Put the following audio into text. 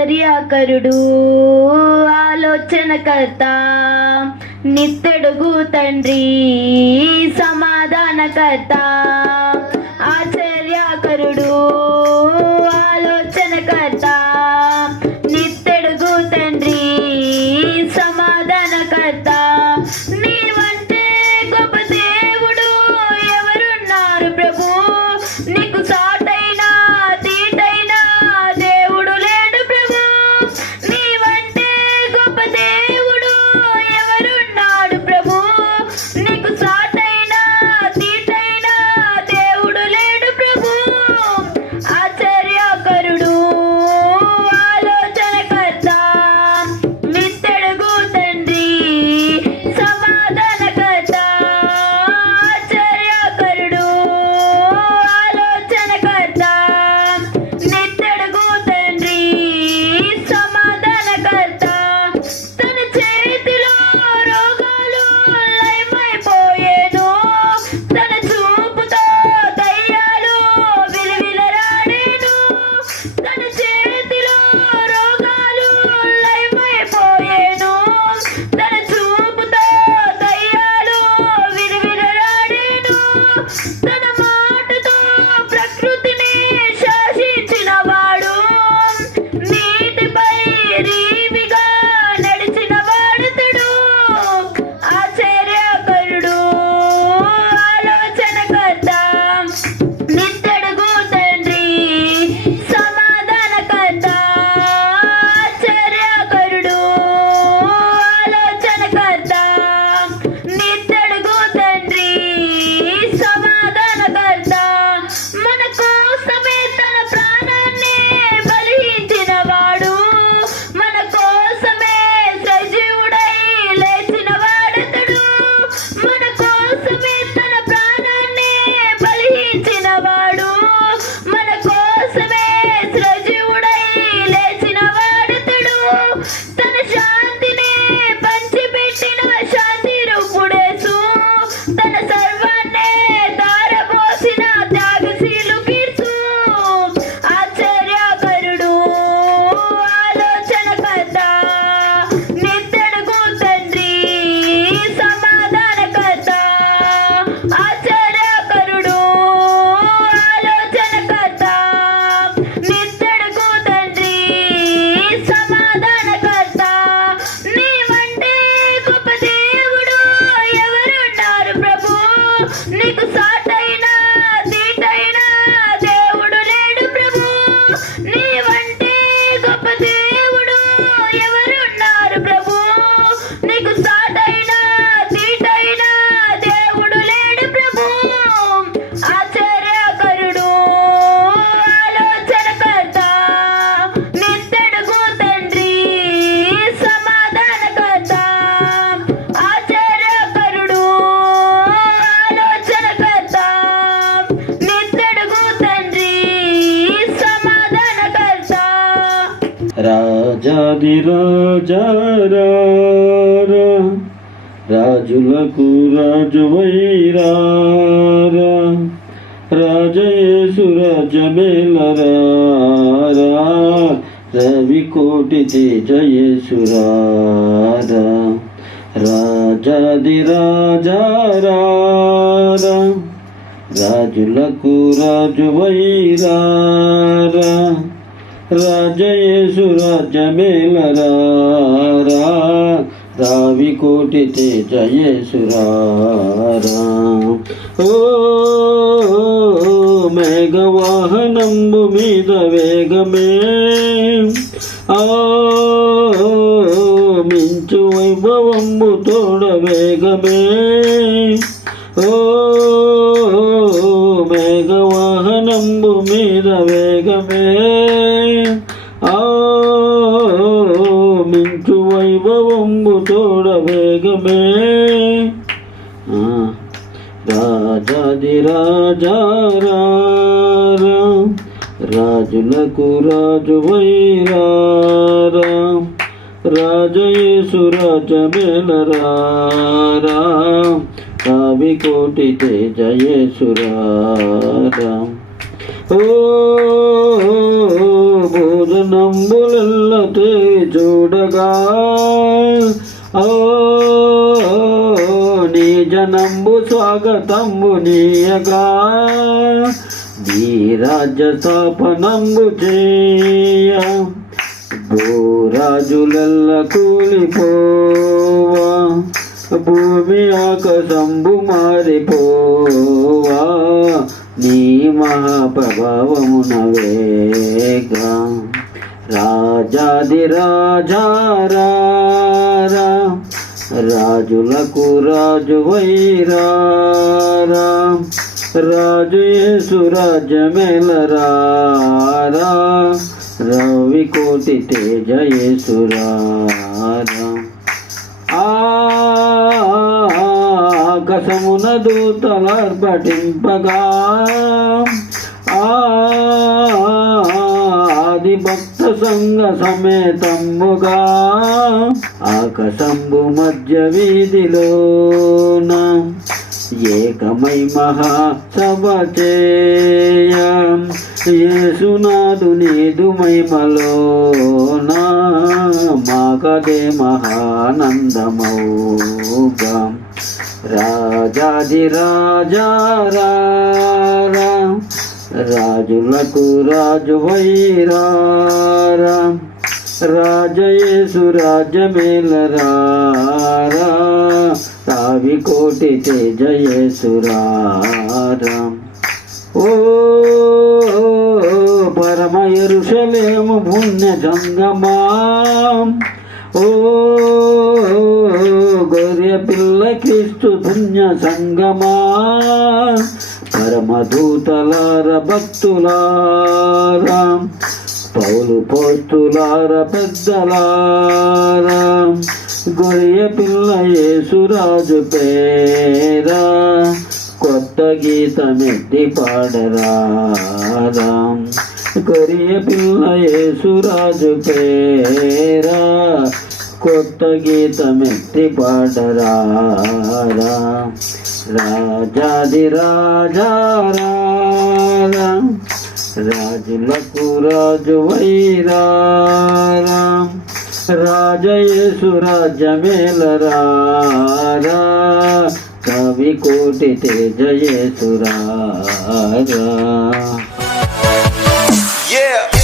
చర్యాకరుడు ఆలోచనకర్త నిత్తడుగు తండ్రి సమాధానకర్త ఆశ్చర్యాకరుడు. రాజాది రాజారా రాజులకు రాజువైరా రాజయేసు రాజమేలరా రవి కోటి తేజయేసురా రాజాది రాజారా రాజులకు రాజువైరా రాజయేసు రాజ్యమేలరా రావి కోటి తేజయేసురా ఓ మేఘవాహనంబు మీద వేగమే. ఆ మించు వైభవంబు తోడ వేగమే. ఓ మేఘవాహనంబు మీద వేగమే. వేగమే. రాజాది రాజా రాజులకు రాజు వైరా రాజయేసు రాజమేలరా కావి కోటి తేజయేసురా ఓ భోజనంబులెల్ల చూడగా ఓ నీ జనంబు స్వాగతంబు నీయగా నీ రాజ్య స్థాపనంబు చేయ. భూరాజులల్ల కూలిపోవా. భూమి ఆకాశంబు మారిపోవా. నీ మహాప్రభావమున వేగా. రాజాది రాజారా రాజులకు రాజు వైరా రాజు యేసు రాజ్యమేలరా రవి కోటి తేజ యేసురారా ఆకాశమున దూతలర్పటింపగా ఆ ఆది భక్త సంగ సమేతంబుగా ఆకాశంబు మధ్య వీధిలోన ఏకమై మహాసభ చేయ. యేసునాథు నీదు మహిమలోన మాకదే మహానందమౌగా. రాజాది రాజారా రాజులకు రాజు వైరారా రాజయేసు రాజమేలరారా తావి కోటి తేజయేసురారా ఓ పరమ ఎరుషలేము పుణ్య గంగమా ఓ గొర్రె పిల్ల క్రీస్తు పుణ్య సంగమా. పరమదూతలార భక్తులారా. పౌలు పోస్తులార పెద్దలారా. గొర్రె పిల్ల యేసురాజు పేరా. కొత్త గీతమెత్తి పాడరా గొరియ పిల్ల యేసురాజు పేరా. కొత్త గీతమెత్తి పాడరా రాజాది రాజారా రాజులకు రాజు వైరారా రాజయేసు రాజ్యమేలరా కవి కోటి తేజయేసురారా Yeah.